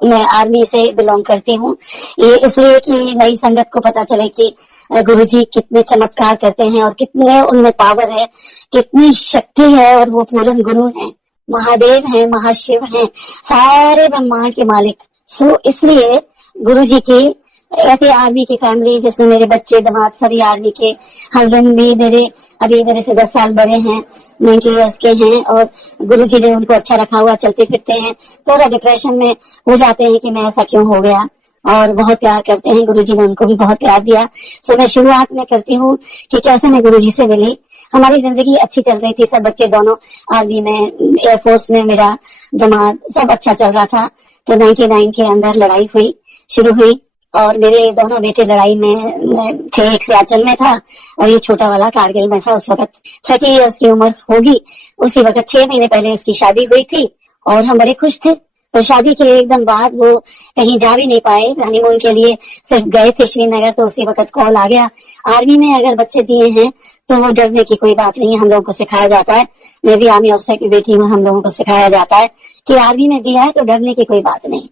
मैं आर्मी से बिलोंग करती हूँ। ये इसलिए कि नई संगत को पता चले कि गुरुजी कितने चमत्कार करते हैं और कितने उनमें पावर है, कितनी शक्ति है, और वो पूर्ण गुरु हैं, महादेव हैं, महाशिव हैं, सारे ब्रह्मांड के मालिक। सो इसलिए गुरुजी की ऐसे आर्मी की फैमिली जिसमें मेरे बच्चे दामाद सभी आर्मी के, हस्बैंड भी मेरे से 10 साल बड़े हैं, 90 ईयर्स के हैं, और गुरुजी ने उनको अच्छा रखा हुआ, चलते फिरते हैं। थोड़ा डिप्रेशन में हो जाते हैं कि मैं ऐसा क्यों हो गया, और बहुत प्यार करते हैं, गुरुजी ने उनको भी बहुत प्यार दिया। सो मैं शुरुआत में करती हूँ कि कैसे मैं गुरुजी से मिली। हमारी जिंदगी अच्छी चल रही थी, सब बच्चे दोनों आर्मी में, एयरफोर्स में, मेरा दामाद, सब अच्छा चल रहा था। तो 99 के अंदर लड़ाई शुरू हुई, और मेरे दोनों बेटे लड़ाई में थे। एक सियाचिन में था और ये छोटा वाला कारगिल में था। उस वक्त 30 ईयर्स की उम्र होगी। उसी वक्त 6 महीने पहले इसकी शादी हुई थी और हम बड़े खुश थे। तो शादी के एकदम बाद वो कहीं जा भी नहीं पाए, हनीमून के लिए सिर्फ गए थे श्रीनगर। तो उसी वक्त कॉल आ गया, आर्मी में अगर बच्चे दिए हैं तो वो डरने की कोई बात नहीं है। हम लोगों को सिखाया जाता है, मैं भी आर्मी अफसर की बेटी हूँ, हम लोगों को सिखाया जाता है कि आर्मी में दिया है तो डरने की कोई बात नहीं।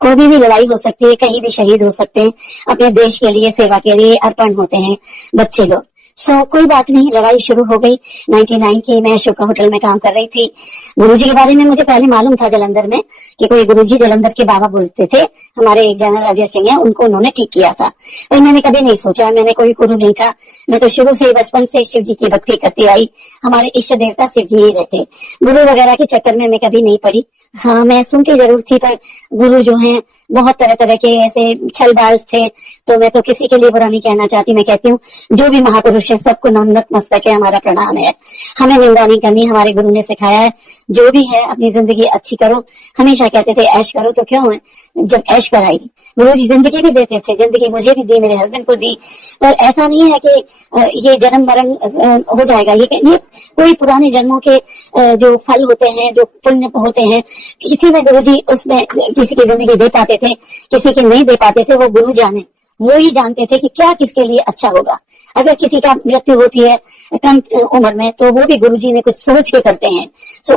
कोई भी लड़ाई हो सकती है, कहीं भी शहीद हो सकते हैं, अपने देश के लिए, सेवा के लिए अर्पण होते हैं बच्चे लोग। कोई बात नहीं, लड़ाई शुरू हो गई। 99 की मैं अशोका होटल में काम कर रही थी। गुरुजी के बारे में मुझे पहले मालूम था जलंधर में कि कोई गुरुजी जलंधर के बाबा बोलते थे, हमारे एक जनरल अजय सिंह है, उनको उन्होंने ठीक किया था। पर मैंने कभी नहीं सोचा, मैंने कोई गुरु नहीं था। मैं तो शुरू से बचपन से शिव जी की भक्ति करती आई। हमारे इष्ट देवता शिव जी ही रहते, गुरु वगैरह के चक्कर में मैं कभी नहीं पड़ी। हाँ, मैं सुनती जरूर थी, पर गुरु जो हैं बहुत तरह तरह के ऐसे छलबाज थे। तो मैं तो किसी के लिए बुरा नहीं कहना चाहती। मैं कहती हूँ जो भी महापुरुष है सबको नतमस्तक है, हमारा प्रणाम है। हमें निंदा नहीं करनी, हमारे गुरु ने सिखाया है। जो भी है अपनी जिंदगी अच्छी करो। हमेशा कहते थे ऐश करो, तो क्यों है, जब ऐश कराई गुरु जी जिंदगी भी देते थे, जिंदगी मुझे भी दी, मेरे हस्बैंड को दी। पर ऐसा नहीं है कि ये जन्म मरण हो जाएगा। ये कोई पुराने जन्मों के जो फल होते हैं, जो पुण्य होते हैं, किसी में गुरु जी उसमें किसी की जिंदगी दे पाते थे, किसी की नहीं दे पाते थे। वो गुरु जाने, वो ही जानते थे कि क्या किसके लिए अच्छा होगा। अगर किसी का मृत्यु होती है कम उम्र में तो वो भी गुरुजी ने कुछ सोच के करते हैं।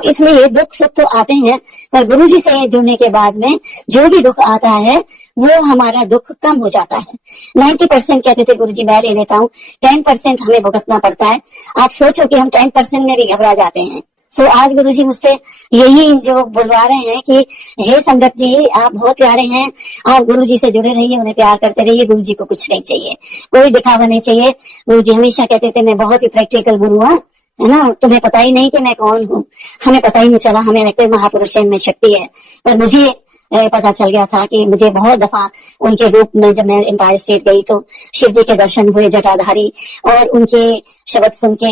इसलिए दुख सुख तो आते हैं, पर गुरुजी से जुड़ने के बाद में जो भी दुख आता है वो हमारा दुख कम हो जाता है। 90% कहते थे गुरुजी मैं ले लेता हूँ, 10% हमें भुगतना पड़ता है। आप सोचो कि हम 10% में भी घबरा जाते हैं। आज गुरुजी मुझसे यही जो बुलवा रहे हैं कि हे संगत जी, आप बहुत प्यारे हैं, आप गुरुजी से जुड़े रहिए, उन्हें प्यार करते रहिए। गुरुजी को कुछ नहीं चाहिए, कोई दिखावा नहीं चाहिए। गुरुजी हमेशा कहते थे मैं बहुत ही प्रैक्टिकल गुरु हूँ, है ना, तुम्हें पता ही नहीं कि मैं कौन हूँ। हमें पता ही नहीं चला, हमें लगता है महापुरुष में शक्ति है। पर मुझे पता चल गया था कि मुझे बहुत दफा उनके रूप में जब मैं एम्पायर स्टेट गई तो शिव जी के दर्शन हुए जटाधारी, और उनके शब्द सुन के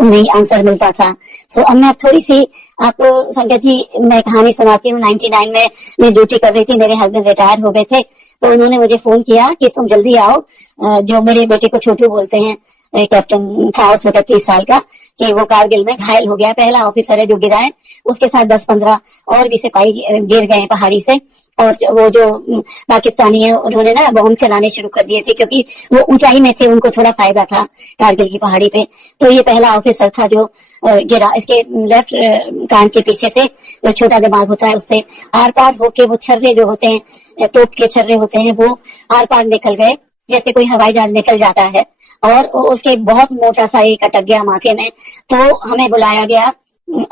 उन्हें आंसर मिलता था। अब मैं थोड़ी सी आपको संगत जी मैं कहानी सुनाती हूँ। 99 में मैं ड्यूटी कर रही थी, मेरे हस्बैंड रिटायर हो गए थे। तो उन्होंने मुझे फोन किया कि तुम जल्दी आओ। जो मेरे बेटे को छोटू बोलते हैं, कैप्टन था उस वक्त 30 साल का, कि वो कारगिल में घायल हो गया। पहला ऑफिसर है जो गिरा है, उसके साथ 10-15 और भी सिपाही गिर गए पहाड़ी से। और वो जो पाकिस्तानी है उन्होंने ना बम चलाने शुरू कर दिए थे, क्योंकि वो ऊंचाई में थे, उनको थोड़ा फायदा था कारगिल की पहाड़ी पे। तो ये पहला ऑफिसर था जो गिरा। इसके लेफ्ट कान के पीछे से जो छोटा दिमाग होता है उससे आर पार होके वो छर्रे जो होते हैं, तोप के छर्रे होते हैं, वो आर पार निकल गए जैसे कोई हवाई जहाज निकल जाता है। और उसके बहुत मोटा सा एक अटक गया माथे में। तो हमें बुलाया गया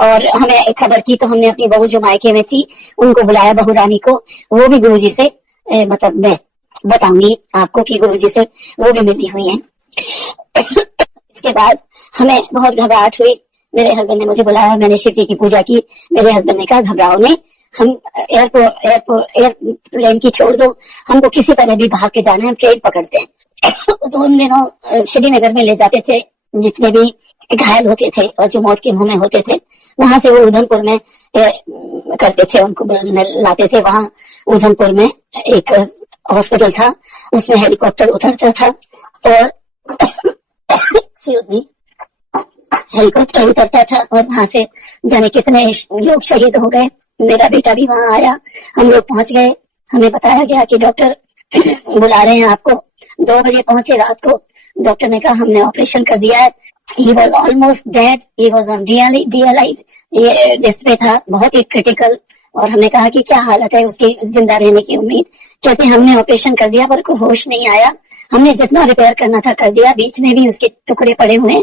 और हमें खबर की। तो हमने अपनी बहू जो मायके में थी उनको बुलाया, बहू रानी को। वो भी गुरुजी से मतलब मैं बताऊंगी आपको कि गुरुजी से वो भी मिली हुई है। इसके बाद हमें बहुत घबराहट हुई। मेरे हस्बैंड ने मुझे बुलाया, मैंने शिव जी की पूजा की। मेरे हस्बैंड ने कहा घबराओ नहीं, हम एयरप्लेन की छोड़ दो, हमको किसी तरह भी भाग के जाना है, हम ट्रेन पकड़ते हैं। तो उन दिनों श्रीनगर में ले जाते थे जितने भी घायल होते थे और जो मौत के मुंह में होते थे, वहां से वो उधमपुर में करते थे, उनको लाते थे। वहां उधमपुर में एक हॉस्पिटल था, उसमें हेलीकॉप्टर उतरता था और हेलीकॉप्टर उतरता था और वहां से जाने कितने लोग शहीद हो गए। मेरा बेटा भी वहां आया, हम लोग पहुंच गए। हमें बताया गया कि डॉक्टर बुला रहे हैं आपको। 2 बजे पहुंचे रात को। डॉक्टर ने कहा हमने ऑपरेशन कर दिया है। He was almost dead, he was on DLI, ये जिसपे था, बहुत ही क्रिटिकल और हमने कहा कि क्या हालत है उसकी, जिंदा रहने की उम्मीद? कहते हमने ऑपरेशन कर दिया पर को होश नहीं आया, हमने जितना रिपेयर करना था कर दिया, बीच में भी उसके टुकड़े पड़े हुए हैं,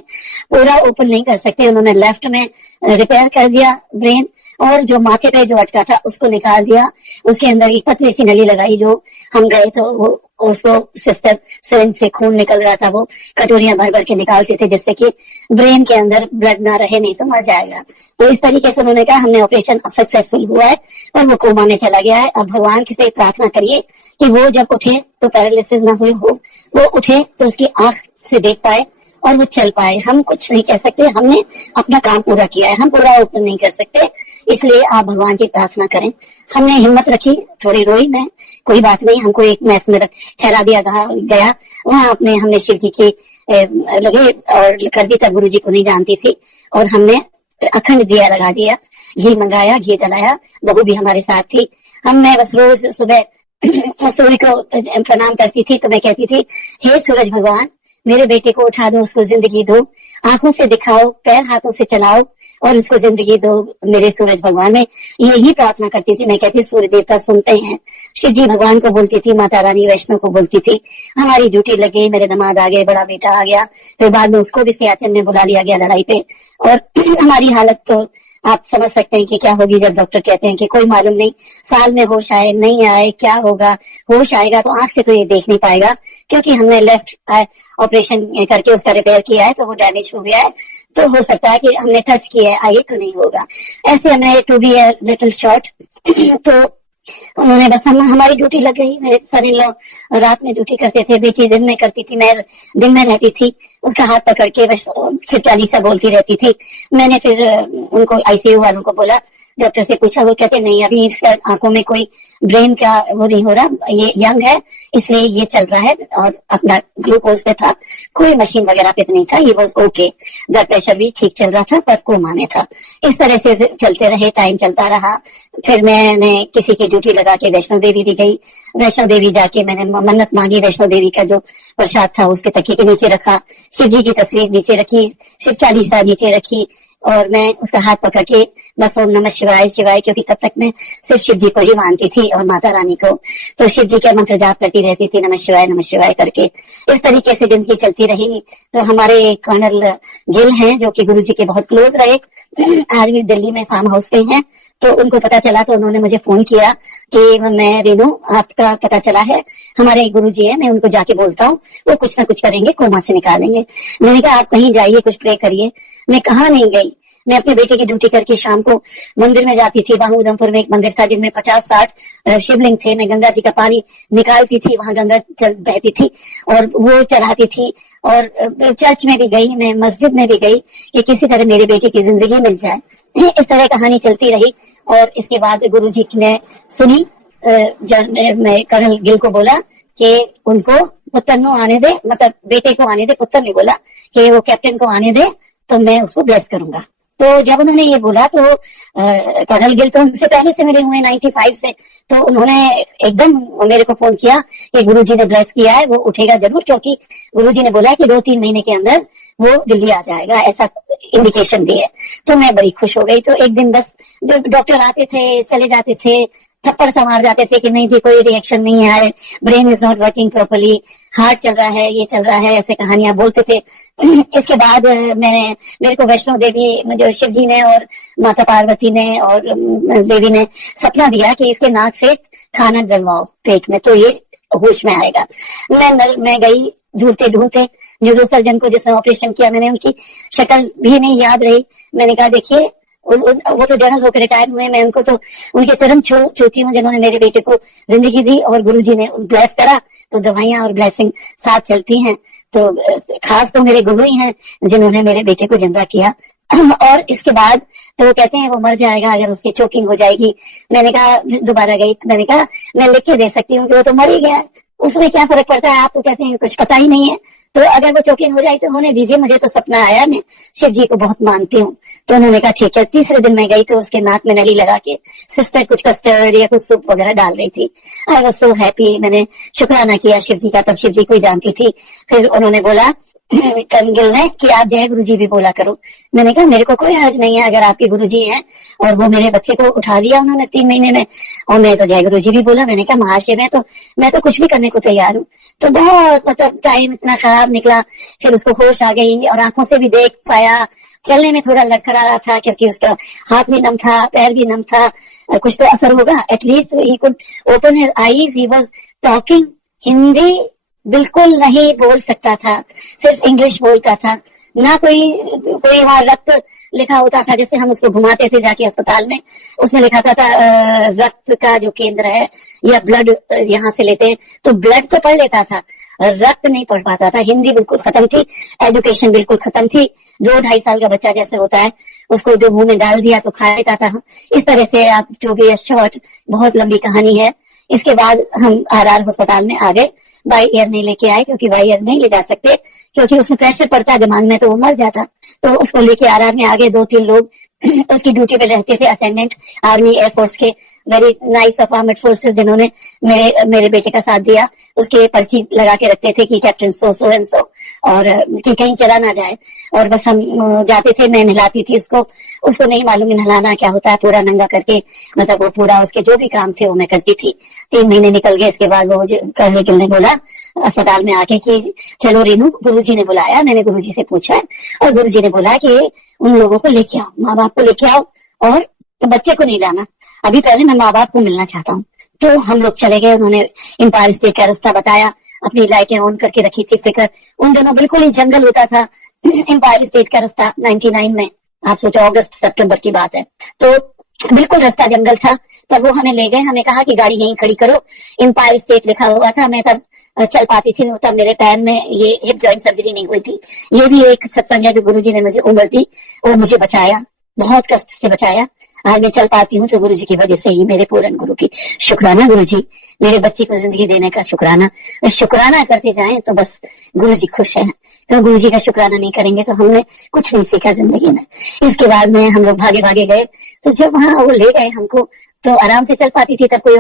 पूरा ओपन नहीं कर सकते। उन्होंने लेफ्ट में रिपेयर कर दिया ब्रेन, और जो माथे पे जो अटका था उसको निकाल दिया, उसके अंदर एक पतली सी नली लगाई। जो हम गए तो वो उसको सिस्टर सिरिंज से खून निकल रहा था, वो कटोरियां भर भर के निकालते थे जिससे कि ब्रेन के अंदर ब्लड ना रहे, नहीं तो मर जाएगा। तो इस तरीके से उन्होंने कहा हमने ऑपरेशन सक्सेसफुल हुआ है और वो कोमा में चला गया है। अब भगवान से प्रार्थना करिए कि वो जब उठे तो पैरालिसिस ना हुई हो, वो उठे तो उसकी आंख से देख पाए और वो चल पाए। हम कुछ नहीं कह सकते, हमने अपना काम पूरा किया है, हम पूरा ओपन नहीं कर सकते, इसलिए आप भगवान की प्रार्थना करें। हमने हिम्मत रखी, थोड़ी रोई मैं, कोई बात नहीं, हमको एक मैस में ठहरा दिया गया। वहां अपने हमने शिव जी की लगे और कर दी तब, गुरु जी को नहीं जानती थी, और हमने अखंड दिया लगा दिया, घी मंगाया, घी जलाया, बहू भी हमारे साथ थी। मैं बस रोज सुबह सूर्य को प्रणाम करती थी, तो मैं कहती थी हे सूरज भगवान, मेरे बेटे को उठा दो, उसको जिंदगी दो, आंखों से दिखाओ, पैर हाथों से चलाओ और उसको जिंदगी दो मेरे सूरज भगवान। में यही प्रार्थना करती थी। मैं कहती सूर्य देवता सुनते हैं, शिव जी भगवान को बोलती थी, माता रानी वैष्णो को बोलती थी। हमारी ड्यूटी लग गई, मेरे दामाद आ गए, बड़ा बेटा आ गया, फिर बाद में उसको भी सियाचिन में बुला लिया गया लड़ाई पे। और हमारी हालत तो आप समझ सकते हैं कि क्या होगी जब डॉक्टर कहते हैं कि कोई मालूम नहीं, साल में होश आए नहीं आए, क्या होगा। होश आएगा तो आंख से तो ये देख नहीं पाएगा, क्योंकि हमने लेफ्ट आई ऑपरेशन करके उसका रिपेयर किया है, तो वो डैमेज हो गया है। तो हो सकता है कि हमने टच किया है, आई तो नहीं होगा। ऐसे हमने to be a little short तो उन्होंने बस हमारी ड्यूटी लग गई। मेरे सन इन लॉ रात में ड्यूटी करते थे, बेटी दिन में करती थी, मैं दिन में रहती थी। उसका हाथ पकड़ के बस चिट्टाली सा बोलती रहती थी। मैंने फिर उनको आईसीयू वालों को बोला, डॉक्टर से पूछा, वो कहते नहीं अभी इसका आंखों में कोई ब्रेन का वो नहीं हो रहा, ये यंग है इसलिए ये चल रहा है। और अपना ग्लूकोज पे था, कोई मशीन वगैरह पे तो नहीं था, ये वॉज ओके। ब्लड प्रेशर भी ठीक चल रहा था, पर कोमा में था। इस तरह से चलते रहे, टाइम चलता रहा। फिर मैंने किसी की ड्यूटी लगा के वैष्णो देवी भी गई। वैष्णो देवी जाके मैंने मन्नत मांगी, वैष्णो देवी का जो प्रसाद था उसके तकिए के नीचे रखा, शिव जी की तस्वीर नीचे रखी, शिव चालीसा नीचे रखी, और मैं उसका हाथ पकड़ के बस ओम नमः शिवाय शिवाय, क्योंकि तब तक मैं सिर्फ शिव जी को ही मानती थी और माता रानी को, तो शिव जी के मंत्र जाप करती रहती थी, नमः शिवाय करके। इस तरीके से जिंदगी चलती रही। तो हमारे कर्नल गिल हैं जो कि गुरु जी के बहुत क्लोज रहे, आज भी दिल्ली में फार्म हाउस पे हैं। तो उनको पता चला तो उन्होंने मुझे फोन किया कि मैं रेनू, आपका पता चला है, हमारे गुरु जी है, मैं उनको जाके बोलता हूँ, वो कुछ ना कुछ करेंगे, कोमा से निकालेंगे। मैंने कहा आप कहीं जाइए, कुछ प्रे करिए। मैं कहाँ नहीं गई, मैं अपने बेटे की ड्यूटी करके शाम को मंदिर में जाती थी। वहां उधमपुर में एक मंदिर था जिनमें 50-60 शिवलिंग थे। मैं गंगा जी का पानी निकालती थी, वहां गंगा बहती थी और वो चढ़ाती थी। और चर्च में भी गई, मैं मस्जिद में भी गई कि किसी तरह मेरे बेटे की जिंदगी मिल जाए। इस तरह कहानी चलती रही। और इसके बाद गुरु जी ने सुनी, मैं कर्नल गिल को बोला कि उनको पुत्र नो आने दे, मतलब बेटे को आने दे, पुत्र ने बोला कि वो कैप्टन को आने दे तो मैं उसको ब्लेस करूंगा। तो जब उन्होंने ये बोला तो कर्नल गिल तो उनसे पहले से मिले हुए 95 से, तो उन्होंने एकदम मेरे को फोन किया कि गुरुजी ने ब्लेस किया है, वो उठेगा जरूर, क्योंकि गुरुजी ने बोला है कि 2-3 महीने के अंदर वो दिल्ली आ जाएगा, ऐसा इंडिकेशन दी है। तो मैं बड़ी खुश हो गई। तो एक दिन बस जब डॉक्टर आते थे चले जाते थे, थप्पड़ सा मार जाते थे कि नहीं जी कोई रिएक्शन नहीं है, brain is not working properly, heart चल रहा है, ये चल रहा है, ऐसे कहानियां बोलते थे। इसके बाद मेरे को वैष्णो देवी, मुझे शिव जी ने और माता पार्वती ने और देवी ने सपना दिया कि इसके नाक से खाना जलवाओ पेट में, तो ये होश में आएगा। मैं गई ढूंढते ढूंढते न्यूरो सर्जन को जिसने ऑपरेशन किया, मैंने उनकी शक्ल भी नहीं याद रही। मैंने कहा देखिए वो तो जनरल होकर रिटायर हुए, मैं उनको तो उनके चरण छूती हूँ जिन्होंने मेरे बेटे को जिंदगी दी और गुरुजी ने ब्लेस करा। तो दवाइयां और ब्लेसिंग साथ चलती हैं। तो खास तो मेरे गुरु ही हैं जिन्होंने मेरे बेटे को जिंदा किया। और इसके बाद तो वो कहते हैं वो मर जाएगा अगर उसकी चोकिंग हो जाएगी। मैंने कहा, दोबारा गई तो मैंने कहा मैं लिख के दे सकती हूँ कि वो तो मर ही गया है, उसमें क्या फर्क पड़ता है, आप तो कहते हैं कुछ पता ही नहीं है, तो अगर वो चोकिंग हो जाए तो होने दीजिए, मुझे तो सपना आया, मैं शिव जी को बहुत मानती हूँ। तो उन्होंने कहा ठीक है। तीसरे दिन मैं गई तो उसके नाक में नली लगा के सिस्टर कुछ कस्टर्ड या कुछ सूप वगैरह डाल रही थी। I was so happy. मैंने शुक्राना किया शिव जी का, तब शिव जी को ही जानती थी। फिर उन्होंने बोला कंगिल ने कि आप जय गुरु जी भी बोला करो। मैंने कहा मेरे को कोई हर्ज नहीं है, अगर आपके गुरु जी हैं और वो मेरे बच्चे को उठा दिया उन्होंने 3 महीने में, और मैं तो जय गुरु जी भी बोला। मैंने कहा महाशय मैं तो कुछ भी करने को तैयार हूँ। तो बहुत मतलब टाइम इतना खराब निकला। फिर उसको होश आ गई और आंखों से भी देख पाया। चलने में थोड़ा लड़खड़ा रहा था क्योंकि उसका हाथ भी नम था, पैर भी नम था। कुछ तो असर होगा। At least he could open his eyes, he was talking. Hindi बिल्कुल नहीं बोल सकता था, सिर्फ इंग्लिश बोलता था। ना कोई वहां रक्त लिखा होता था, जैसे हम उसको घुमाते थे जाके अस्पताल में, उसमें लिखा था रक्त का जो केंद्र है या ब्लड यहाँ से लेते हैं, तो ब्लड तो पढ़ लेता था, रक्त नहीं पढ़ पाता था। हिंदी बिल्कुल खत्म थी, एजुकेशन बिल्कुल खत्म थी। 2-2.5 साल का बच्चा जैसे होता है, उसको जो मुंह में डाल दिया तो खा लेता था। इस तरह से आप जो भी शॉर्ट, बहुत लंबी कहानी है। इसके बाद हम आरआर अस्पताल में आ गए। बाई एयर नहीं लेके आए क्योंकि बाई एयर नहीं ले जा सकते, क्योंकि उसमें प्रेशर पड़ता है दिमाग में तो वो मर जाता। तो उसको लेके आरआर में आ गए। 2-3 लोग उसकी ड्यूटी पे रहते थे, असेंडेंट आर्मी एयरफोर्स के, very nice of armed forces, जिन्होंने मेरे बेटे का साथ दिया। उसके पर्ची लगा के रखते थे कि कैप्टन सो एंड सो, और कि कहीं चला ना जाए। और बस हम जाते थे, मैं नहलाती थी उसको नहीं मालूम नहलाना क्या होता है, पूरा नंगा करके, मतलब वो पूरा उसके जो भी काम थे वो मैं करती थी। 3 महीने निकल गए। इसके बाद वो कर्नल ने बोला अस्पताल में आके कि चलो रेनू, गुरुजी ने बुलाया। मैंने गुरुजी से पूछा और गुरुजी ने बोला कि उन लोगों को लेके आओ, माँ बाप को लेके आओ, और बच्चे को नहीं लाना, अभी पहले मैं माँ बाप को मिलना चाहता हूँ। तो हम लोग चले गए। उन्होंने एम्पायर स्टेट का रास्ता बताया, अपनी लाइटें ऑन करके रखी थी। फिक्र उन दिनों बिल्कुल ही जंगल होता था एम्पायर स्टेट का रास्ता 99 में, आप सोचो अगस्त सितंबर की बात है, तो बिल्कुल रास्ता जंगल था। तब वो हमें ले गए, हमें कहा कि गाड़ी यहीं खड़ी करो। एम्पायर स्टेट लिखा हुआ था। मैं तब चल पाती थी, तब मेरे पैर में ये हिप जॉइंट सर्जरी नहीं हुई थी। ये भी एक सत्संग है जो गुरुजी ने मुझे उम्र दी, वो मुझे बचाया, बहुत कष्ट से बचाया। आज मैं चल पाती हूँ तो गुरुजी की वजह से ही, मेरे पूरन गुरु की शुक्राना। गुरुजी मेरे बच्चे को जिंदगी देने का शुक्राना। शुक्राना करते जाएं तो बस गुरुजी खुश है। तो गुरुजी का शुक्राना नहीं करेंगे तो हमने कुछ नहीं सीखा जिंदगी में। इसके बाद में हम लोग भागे भागे गए। तो जब वहां वो ले गए हमको, तो आराम से चल पाती थी, तब कोई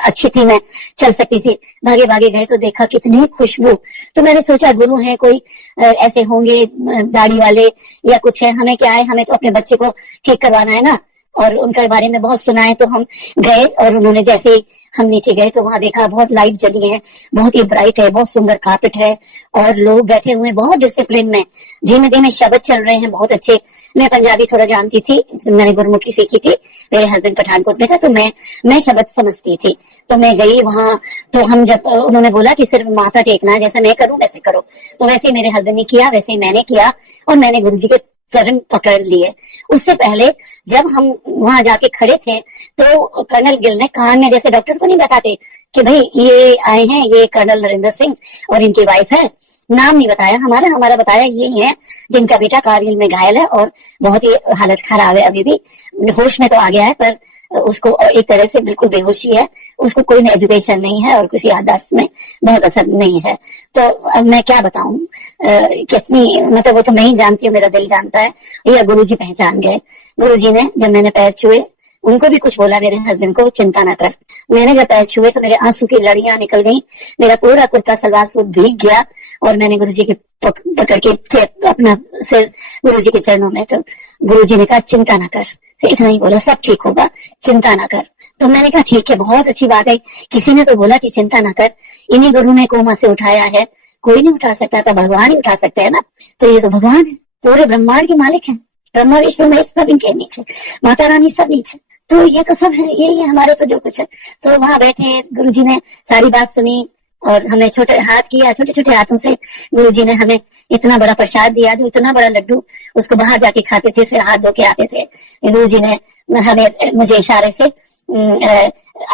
अच्छी थी, मैं चल सकती थी। भागे भागे गए तो देखा कितनी खुशबू। तो मैंने सोचा गुरु हैं कोई, ऐसे होंगे दाढ़ी वाले या कुछ है। हमें क्या है, हमें तो अपने बच्चे को ठीक करवाना है ना। और उनके बारे में बहुत सुना है। तो हम गए और उन्होंने जैसे ही हम नीचे गए तो वहां देखा बहुत लाइट जली है, बहुत ही ब्राइट है, बहुत सुंदर कार्पेट है, और लोग बैठे हुए हैं बहुत डिसिप्लिन में। धीमे धीमे शब्द चल रहे हैं बहुत अच्छे। मैं पंजाबी थोड़ा जानती थी, मैंने गुरमुखी सीखी थी, मेरे हस्बैंड पठानकोट में था, तो मैं शब्द समझती थी। तो मैं गई वहां। तो हम जब उन्होंने बोला कि सिर्फ माथा टेकना है, जैसे मैं करूं वैसे करो, तो वैसे ही मेरे हस्बैंड ने किया, वैसे ही मैंने किया, और मैंने गुरुजी के चरण पकड़ लिए। उससे पहले जब हम वहां जाके खड़े थे तो कर्नल गिल ने कान में, जैसे डॉक्टर को नहीं बताते कि भाई ये आए हैं, ये कर्नल नरेंद्र सिंह और इनकी वाइफ है, नाम नहीं बताया हमारा बताया यही है जिनका बेटा कारगिल में घायल है और बहुत ही हालत खराब है, अभी भी होश में तो आ गया है पर उसको एक तरह से बिल्कुल बेहोशी है, उसको कोई एजुकेशन नहीं है और किसी याददाश्त में बहुत असर नहीं है। तो अब मैं क्या बताऊं, कितनी मतलब वो तो मैं ही जानती हूँ, मेरा दिल जानता है, या गुरुजी पहचान गए। गुरुजी ने जब मैंने पैर छुए, उनको भी कुछ बोला मेरे हस्बैंड को, चिंता न कर। मैंने जब पैर छुए तो मेरे आंसू की लड़ियां निकल गई, मेरा पूरा कुर्ता सलवार सूट भीग गया और मैंने गुरुजी के पकड़ के अपना सिर गुरुजी के चरणों में, तो गुरुजी ने कहा चिंता न कर, इतना ही बोला, सब ठीक होगा, चिंता ना कर। तो मैंने कहा ठीक है, बहुत अच्छी बात है, किसी ने तो बोला कि चिंता ना कर, इन्हीं गुरु ने कोमा से उठाया है, कोई नहीं उठा सकता था, भगवान ही उठा सकते हैं ना। तो ये तो भगवान है, पूरे ब्रह्मांड के मालिक है, ब्रह्मा विष्णु महेश सब इनके नीचे, माता रानी सब नीचे, तो ये तो सब है, यही है हमारे तो जो कुछ है। तो वहां बैठे गुरुजी ने सारी बात सुनी और हमें छोटे हाथ किया, छोटे छोटे हाथों से गुरुजी ने हमें इतना बड़ा प्रसाद दिया, जो इतना बड़ा लड्डू उसको बाहर जाके खाते थे, फिर हाथ धो के आते थे। गुरुजी ने हमें मुझे इशारे से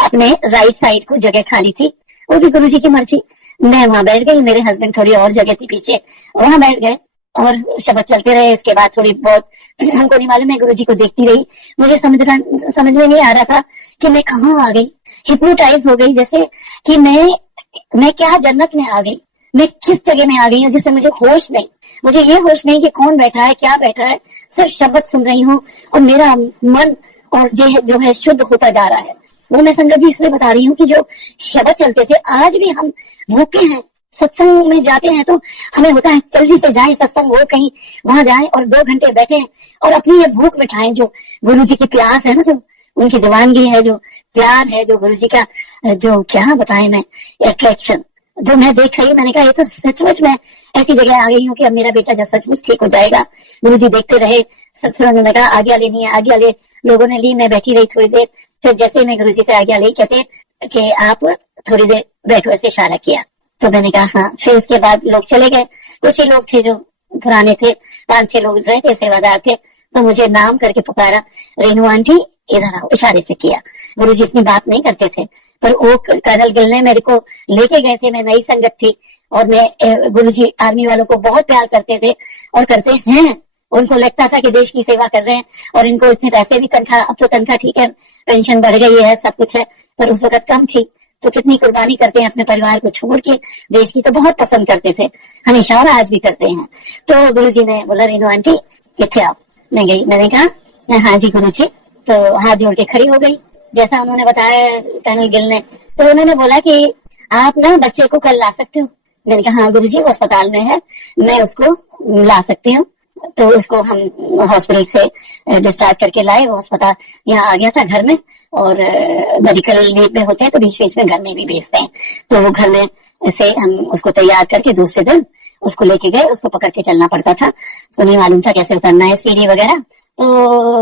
अपने राइट साइड को जगह खाली थी, वो भी गुरुजी की मर्जी। मैं वहां बैठ गई, मेरे हस्बैंड थोड़ी और जगह थी पीछे, वहां बैठ गए और शब्द चलते रहे। इसके बाद थोड़ी बहुत हमको नहीं मालूम, मैं गुरुजी को देखती रही, मुझे समझ में नहीं आ रहा था कि मैं कहाँ आ गई, हिप्नोटाइज हो गई, जैसे कि मैं क्या जन्नत में आ गई, मैं किस जगह में आ गई हूँ जिससे मुझे होश नहीं, मुझे ये होश नहीं कि कौन बैठा है, क्या बैठा है, सिर्फ शब्द सुन रही हूँ और मेरा मन और जो है शुद्ध होता जा रहा है। वो मैं संगत जी इसलिए बता रही हूँ कि जो शब्द चलते थे, आज भी हम भूखे हैं, सत्संग में जाते हैं तो हमें होता है जल्दी से जाए सत्संग हो, कहीं वहां जाए और 2 घंटे बैठे और अपनी ये भूख मिटाएं, जो गुरु जी की प्यास है ना, जो उनकी दीवानगी है, जो प्यार है, जो गुरु जी का, जो क्या बताएं मैं, अट्रैक्शन जो मैं देख रही हूँ। मैंने कहा ये तो सचमुच मैं ऐसी जगह आ गई हूँ कि अब मेरा बेटा जब सचमुच ठीक हो जाएगा। गुरु जी देखते रहे, सत्संग में कहा आज्ञा लेनी है, आज्ञा ले। लोगों ने ली, मैं बैठी रही थोड़ी देर, फिर जैसे मैं गुरु जी से आज्ञा ली, कहते कि आप थोड़ी देर बैठो, ऐसे इशारा किया। तो मैंने कहा हाँ। फिर उसके बाद लोग चले गए। कुछ ही लोग थे जो पुराने थे, 5-6 लोग रहे थे, सेवादार थे। तो मुझे नाम करके पुकारा, रेनू आंटी इधर आओ, इशारे से किया। गुरु जी इतनी बात नहीं करते थे, पर वो कर्नल गिल ने मेरे को लेके गए थे। मैं नई संगत थी और मैं गुरु जी आर्मी वालों को बहुत प्यार करते थे और करते हैं। उनको लगता था कि देश की सेवा कर रहे हैं और इनको इतने पैसे भी, तनख्वाह, अब तो तनख्वाह ठीक है, पेंशन बढ़ गई है, सब कुछ है, पर उस वक्त कम थी। तो कितनी कुर्बानी करते हैं अपने परिवार को छोड़ के, देश की तो बहुत पसंद करते थे हमेशा और आज भी करते हैं। तो गुरु जी ने बोला रेनू आंटी किथे आओ। मैं गई, मैंने कहा हाँ जी गुरु जी। तो हाथ जोड़ के खड़ी हो गई जैसा उन्होंने बताया कर्नल गिल ने। तो उन्होंने बोला कि आप ना बच्चे को कल ला सकते हो। मैंने कहा हाँ गुरु जी, वो अस्पताल में है, मैं उसको ला सकती हूँ। तो उसको हम हॉस्पिटल से डिस्चार्ज करके लाए। वो अस्पताल यहाँ आ गया था घर में, और मेडिकल लीव में होते हैं तो बीच बीच में घर में भी भेजते हैं। तो वो घर में से हम उसको तैयार करके दूसरे दिन उसको लेके गए। उसको पकड़ के चलना पड़ता था, उसको नहीं मालूम था कैसे उतरना है, सीढ़ी वगैरह। तो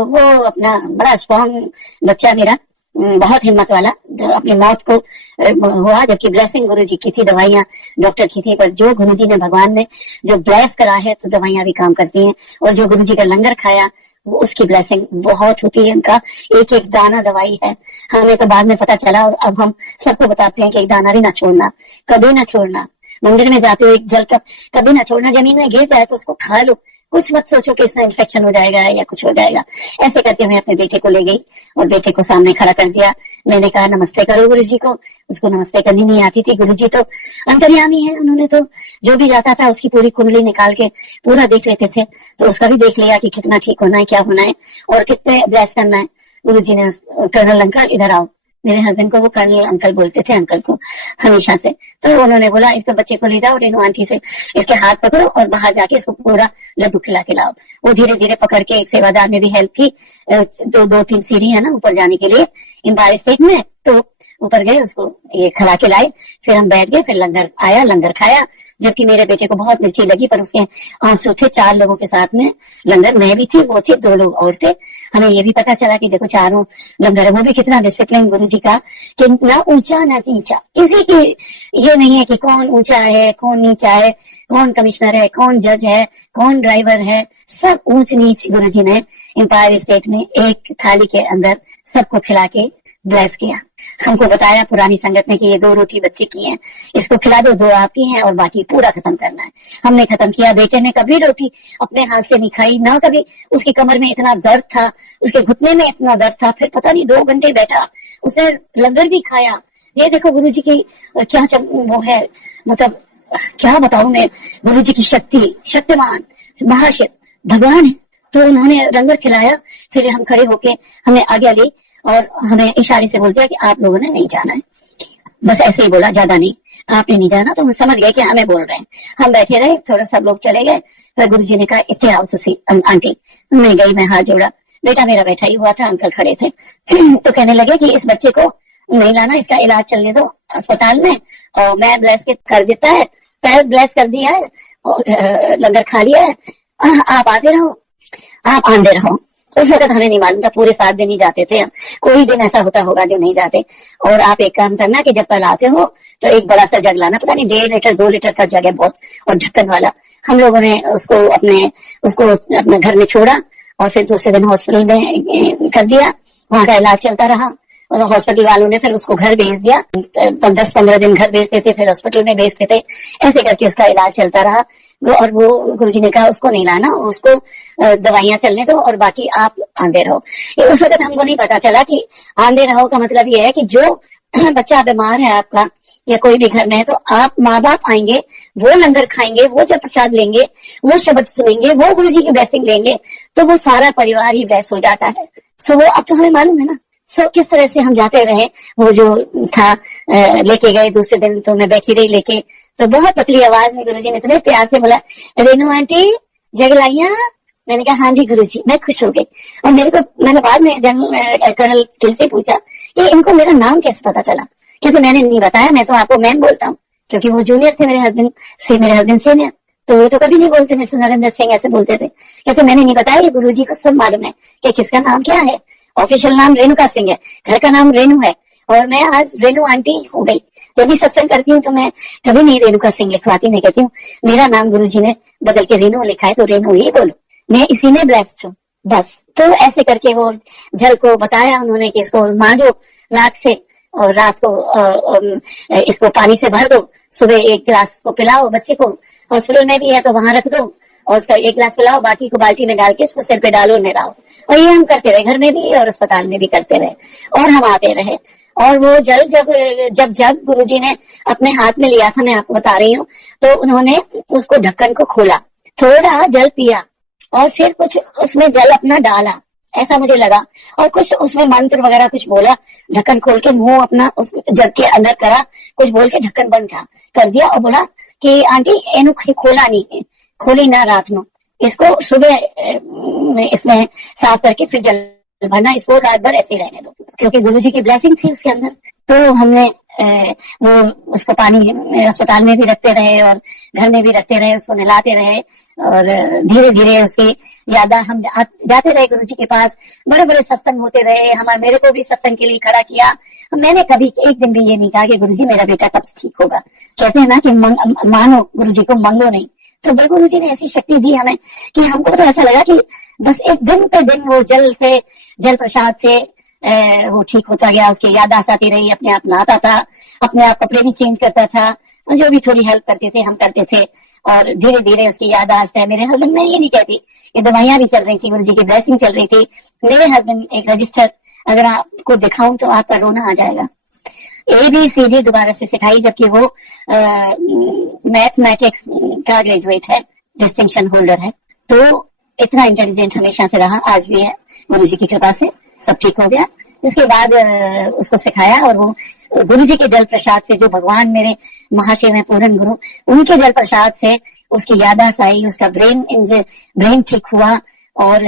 वो अपना बड़ा स्ट्रॉन्ग बच्चा मेरा, बहुत हिम्मत वाला, जो अपनी मौत को हुआ, जबकि ब्लेसिंग गुरु जी की थी, दवाइयां डॉक्टर की थी, पर जो गुरु जी ने, भगवान ने जो ब्लेस करा है तो दवाइयां भी काम करती हैं। और जो गुरु जी का लंगर खाया वो उसकी ब्लेसिंग बहुत होती है। उनका एक एक दाना दवाई है। हमें तो बाद में पता चला और अब हम सबको बताते हैं कि एक दाना भी ना छोड़ना, कभी ना छोड़ना। मंदिर में जाते हो एक जल का कभी ना छोड़ना, जमीन में गिर जाए तो उसको खा लो, कुछ मत सोचो कि इसमें इन्फेक्शन हो जाएगा या कुछ हो जाएगा। ऐसे करके मैं अपने बेटे को ले गई और बेटे को सामने खड़ा कर दिया। मैंने कहा नमस्ते करो गुरु जी को। उसको नमस्ते करनी नहीं आती थी। गुरु जी तो अंतर्यामी है, उन्होंने तो जो भी जाता था उसकी पूरी कुंडली निकाल के पूरा देख लेते थे। तो उसका भी देख लिया कि कितना ठीक होना है, क्या होना है और कितने ब्लेस करना है। गुरु जी ने कर्नल अंकल इधर आओ, मेरे हस्बैंड को वो कर्नल अंकल बोलते थे, अंकल को हमेशा से। तो उन्होंने बोला इसको बच्चे को ले जाओ, रेनू आंटी से इसके हाथ पकड़ो और बाहर जाके इसको पूरा लड्डू खिला के लाओ। वो धीरे धीरे पकड़ के, एक सेवादार ने भी हेल्प की। 2-3 सीढ़ी है ना ऊपर जाने के लिए एम्पायर स्टेट में, तो ऊपर गए, उसको ये खिला के लाए। फिर हम बैठ गए, फिर लंगर आया, लंगर खाया। जबकि मेरे बेटे को बहुत मिर्ची लगी, पर उसके आंसू थे। 4 लोगों के साथ में लंगर, मैं भी थी, वो थी, 2 लोग और थे। हमें ये भी पता चला कि देखो चारों लंगर है, वो भी कितना डिसिप्लिन गुरु जी का, कि ना ऊंचा ना नीचा, किसी की ये नहीं है कि कौन ऊंचा है कौन नीचा है, कौन कमिश्नर है कौन जज है कौन ड्राइवर है। सब ऊंच नीच गुरु जी ने एम्पायर स्टेट में एक थाली के अंदर सबको खिला के ब्लेस किया। हमको बताया पुरानी संगत में कि ये 2 रोटी बच्चे की हैं, इसको खिला दो, 2 आपकी हैं और बाकी पूरा खत्म करना है। हमने खत्म किया। बेटे ने कभी रोटी अपने हाथ से नहीं खाई, ना कभी। उसकी कमर में इतना दर्द था, उसके घुटने में इतना दर्द था, फिर पता नहीं 2 घंटे बैठा, उसने लंगर भी खाया। ये देखो गुरु जी की क्या वो है, मतलब क्या बताऊं मैं, गुरु जी की शक्ति, शक्तिमान महाशिव भगवान है। तो उन्होंने लंगर खिलाया। फिर हम खड़े होके हमने आज्ञा ली और हमें इशारे से बोल दिया कि आप लोगों ने नहीं जाना है। बस ऐसे ही बोला, ज्यादा नहीं, आपने नहीं जाना। तो हम समझ गए कि हमें बोल रहे हैं। हम बैठे रहे, थोड़ा सब लोग चले गए। फिर गुरु जी ने कहा इतने आओ तुसी आंटी। मैं गई, मैं हाथ जोड़ा, बेटा मेरा बैठा ही हुआ था, अंकल खड़े थे। तो कहने लगे कि इस बच्चे को नहीं लाना, इसका इलाज चलने दो अस्पताल में, और मैं ब्लेस कर देता है, पैर ब्लेस कर दिया है और लंगर खा लिया है, आप आते रहो, आप आंदे रहो। उस वक्त हमें नहीं मालूम था, पूरे 7 दिन ही जाते थे हम, कोई दिन ऐसा होता होगा जो नहीं जाते। और आप एक काम करना कि जब कल आते हो तो एक बड़ा सा जग लाना, पता नहीं 1.5 लीटर 2 लीटर का जग है बहुत, और ढक्कन वाला। हम लोगों ने उसको अपने घर में छोड़ा और फिर दूसरे दिन हॉस्पिटल में कर दिया। वहां का इलाज चलता रहा और हॉस्पिटल वालों ने फिर उसको घर भेज दिया। 10-15 दिन घर भेजते थे, फिर हॉस्पिटल में भेजते थे, ऐसे करके उसका इलाज चलता रहा। और वो गुरुजी ने कहा उसको नहीं लाना, उसको दवाइयां चलने दो और बाकी आप आंदे रहो। उस वक्त हमको नहीं पता चला कि आंदे रहो का मतलब ये है कि जो बच्चा बीमार है आपका या कोई भी घर में है, तो आप माँ बाप आएंगे, वो लंगर खाएंगे, वो जब प्रसाद लेंगे, वो शब्द सुनेंगे, वो गुरु जी की ब्लेसिंग लेंगे, तो वो सारा परिवार ही ब्लेस हो जाता है। सो वो अब तो हमें मालूम है ना। सो किस तरह से हम जाते रहे। वो जो था लेके गए, दूसरे दिन तो मैं बैठी रही लेके, तो बहुत पतली आवाज में गुरुजी ने इतने प्यार से बोला, रेनू आंटी जगलाइया। मैंने कहा हाँ जी गुरुजी। मैं खुश हो गई। और मैंने बाद में कर्नल गिल से पूछा कि इनको मेरा नाम कैसे पता चला, क्योंकि मैंने नहीं बताया, मैं तो आपको मैम बोलता हूँ, क्योंकि वो जूनियर थे मेरे हस्बैंड सीनियर, तो वो तो कभी नहीं बोलते मिस्टर नरेंद्र सिंह, ऐसे बोलते थे। कहते मैंने नहीं बताया, ये गुरुजी को सब मालूम है कि किसका नाम क्या है। ऑफिशियल नाम रेणुका सिंह है, घर का नाम रेणु है, और मैं आज रेणु आंटी हो गई। जब भी सत्संग करती हूँ तो मैं कभी नहीं रेणुका सिंह लिखवाती, मैं कहती हूँ मेरा नाम गुरुजी ने बदल के रेणु लिखा है तो रेणु ही बोलो, मैं इसी में ब्लेस्ड हूँ बस। तो ऐसे करके वो जल को बताया उन्होंने कि इसको मांजो नाक से, और रात को इसको पानी से भर दो, सुबह एक गिलास को पिलाओ बच्चे को, हॉस्पिटल में भी है तो वहां रख दो, और उसका एक गिलास पिलाओ, बाकी को बाल्टी में डाल के उसको सिर पे डालो और नहलाओ। और ये हम करते रहे, घर में भी और अस्पताल में भी करते रहे, और हम आते रहे। और वो जल जब गुरुजी ने अपने हाथ में लिया था, मैं आपको बता रही हूँ, तो उन्होंने उसको ढक्कन को खोला, थोड़ा जल पिया, और फिर कुछ उसमें जल अपना डाला, ऐसा मुझे लगा, और कुछ उसमें मंत्र वगैरह कुछ बोला, ढक्कन खोल के मुंह अपना उस जल के अंदर करा, कुछ बोल के ढक्कन बंद कर दिया, और बोला कि आंटी एनु खोला नहीं, खोली ना रात में, इसको सुबह इसमें साफ करके फिर जल भरना, इसको रात भर ऐसे रहने दो, क्योंकि गुरुजी की ब्लेसिंग थी उसके अंदर। तो हमने वो उसको पानी अस्पताल में भी रखते रहे और घर में भी रखते रहे, उसको नहलाते रहे, और धीरे धीरे उसकी यादा हम जाते रहे गुरुजी के पास, बड़े बड़े सत्संग होते रहे, मेरे को भी सत्संग के लिए खड़ा किया। मैंने कभी एक दिन भी ये नहीं कहा कि गुरुजी मेरा बेटा कब ठीक होगा। कहते हैं ना कि मानो गुरुजी को, मंगो नहीं। तो बड़े गुरुजी ने ऐसी शक्ति दी हमें कि हमको तो ऐसा लगा कि बस एक दिन पे दिन वो जल प्रसाद से वो ठीक होता गया, उसकी याददाश्त आती रही, अपने आप नहाता था, अपने आप कपड़े भी चेंज करता था, जो भी थोड़ी हेल्प करते थे हम करते थे, और धीरे धीरे उसकी याददाश्त है। मेरे हस्बैंड, मैं ये नहीं कहती कि दवाइयां भी चल रही थी, गुरुजी की ब्लेसिंग चल रही थी। मेरे हस्बैंड एक रजिस्टर, अगर आपको दिखाऊं तो आपका रोना आ जाएगा, ABCD दोबारा से सिखाई, जबकि वो मैथमेटिक्स का ग्रेजुएट है, डिस्टिंक्शन होल्डर है। तो इतना इंटेलिजेंट हमेशा से रहा, आज भी है, गुरुजी की कृपा से सब ठीक हो गया। इसके बाद उसको सिखाया, और वो गुरुजी के जल प्रसाद से, जो भगवान मेरे महाशिव में पूर्ण गुरु, उनके जल प्रसाद से उसकी याददाश्त आई, उसका ब्रेन ठीक हुआ, और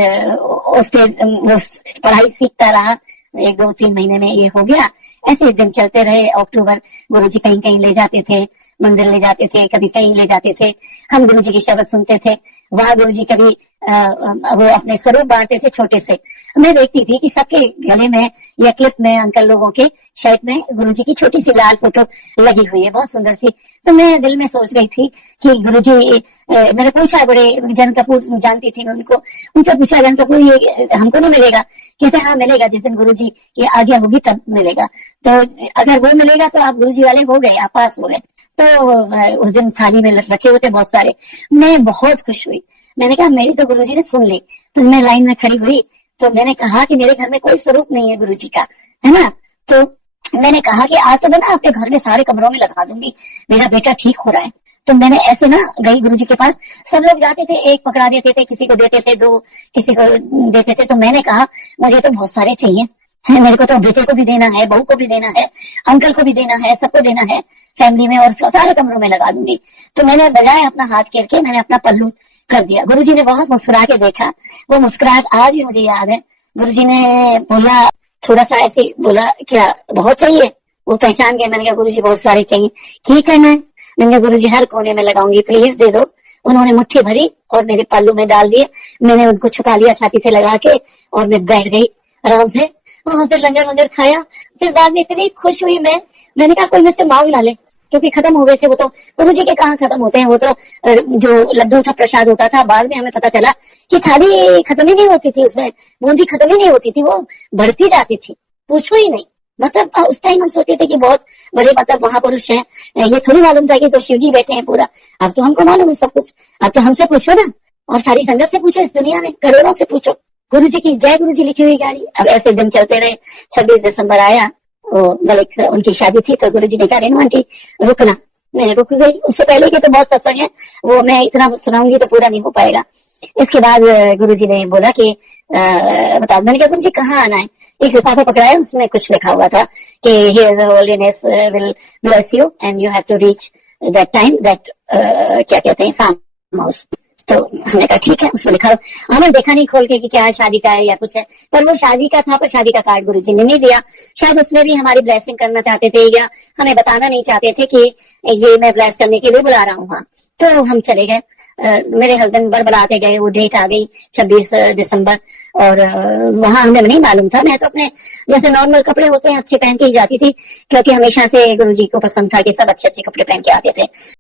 उसके वो पढ़ाई सीखता रहा, 1-2-3 महीने में ये हो गया। ऐसे दिन चलते रहे। अक्टूबर गुरुजी कहीं कहीं ले जाते थे, मंदिर ले जाते थे, कभी कहीं ले जाते थे, हम गुरुजी की शब्द सुनते थे। वहां गुरुजी कभी वो अपने स्वरूप बांटते थे छोटे से। मैं देखती थी कि सबके गले में या क्लिप में, अंकल लोगों के शर्ट में गुरुजी की छोटी सी लाल फोटो लगी हुई है, बहुत सुंदर सी। तो मैं दिल में सोच रही थी कि गुरुजी, मैंने पूछा, बड़े जन कपूर जानती थी मैं उनको, उनसे पूछा, जन कपूर ये हमको नहीं मिलेगा? कहते हाँ मिलेगा, जिस दिन गुरुजी की आज्ञा होगी तब मिलेगा। तो अगर वो मिलेगा तो आप गुरुजी वाले हो गए, आप पास हो गए। तो उस दिन थाली में रखे हुए थे बहुत सारे, मैं बहुत खुश हुई। मैंने कहा मेरी तो गुरुजी ने सुन ली। तो मैं लाइन में खड़ी हुई, तो मैंने कहा कि मेरे घर में कोई स्वरूप नहीं है गुरुजी का, है ना। तो मैंने कहा कि आज तो मैं ना आपके घर में सारे कमरों में लगा दूंगी, मेरा बेटा ठीक हो रहा है। तो मैंने ऐसे ना गई गुरुजी के पास, सब लोग जाते थे, एक पकड़ा देते थे, किसी को देते थे, 2 किसी को देते थे। तो मैंने कहा मुझे तो बहुत सारे चाहिए है, मेरे को तो बेटे को भी देना है, बहू को भी देना है, अंकल को भी देना है, सबको देना है फैमिली में, और सारे कमरों में लगा दूंगी। तो मैंने बजाय अपना हाथ घेर के मैंने अपना पल्लू कर दिया। गुरुजी ने बहुत मुस्कुरा के देखा, वो मुस्कुराहट आज भी मुझे याद है। गुरुजी ने बोला, थोड़ा सा ऐसे बोला, क्या बहुत चाहिए? वो पहचान गए। मैंने कहा गुरुजी बहुत सारे चाहिए, की करना है? मैंने कहा गुरुजी हर कोने में लगाऊंगी, प्लीज दे दो। उन्होंने मुट्ठी भरी और मेरे पल्लू में डाल दिए। मैंने उनको छुपा लिया छाती से लगा के, और मैं बैठ गई आराम से। वहां से लंगर वंगर खाया। फिर बाद में इतनी खुश हुई मैंने कहा कोई मुझसे मांग ना ले, क्योंकि खत्म हो गए थे वो तो। गुरुजी के कहाँ खत्म होते हैं, वो तो जो लड्डू था, प्रसाद होता था। बाद में हमें पता चला कि थाली खत्म ही नहीं होती थी, उसमें बूंदी खत्म ही नहीं होती थी, वो बढ़ती जाती थी, पूछो ही नहीं। मतलब उस टाइम हम सोचते थे कि बहुत बड़े मतलब महापुरुष हैं, ये थोड़ी मालूम था कि तो शिव जी बैठे हैं पूरा। अब तो हमको मालूम है सब कुछ। अब तो हमसे पूछो ना, और सारी संगत से पूछो, इस दुनिया में करोड़ों से पूछो। गुरु जी की जय, गुरु जी लिखी हुई गाड़ी। अब ऐसे दिन चलते रहे। 26 दिसंबर आया, उनकी शादी थी, तो गुरु जी ने कहा रेणु आंटी रुकना। मैं रुक गई। उससे पहले के तो बहुत सत्संग है, वो मैं इतना सुनाऊंगी तो पूरा नहीं हो पाएगा। इसके बाद गुरु जी ने बोला कि बताओ। मैंने कहा गुरु जी कहाँ आना है? एक लिफाफा पकड़ाया, उसमें कुछ लिखा हुआ था कि here the holiness will bless you and you have to reach that time that क्या कहते हैं फार्म हाउस। तो हमने कहा ठीक है, उसमें लिखा हमने देखा नहीं खोल के कि क्या शादी का है या कुछ है, पर वो शादी का था, पर शादी का कार्ड गुरुजी ने नहीं दिया। शायद उसमें भी हमारी ब्लेसिंग करना चाहते थे या हमें बताना नहीं चाहते थे कि ये मैं ब्लेस करने के लिए बुला रहा हूँ वहाँ। तो हम चले गए, मेरे हस्बैंड बड़बड़ाते गए, वो डेट आ गई 26 दिसंबर, और वहां हमें नहीं मालूम था। मैं तो अपने जैसे नॉर्मल कपड़े होते हैं अच्छे पहन के ही जाती थी, क्योंकि हमेशा से गुरुजी को पसंद था कि सब अच्छे अच्छे कपड़े पहन के आते थे।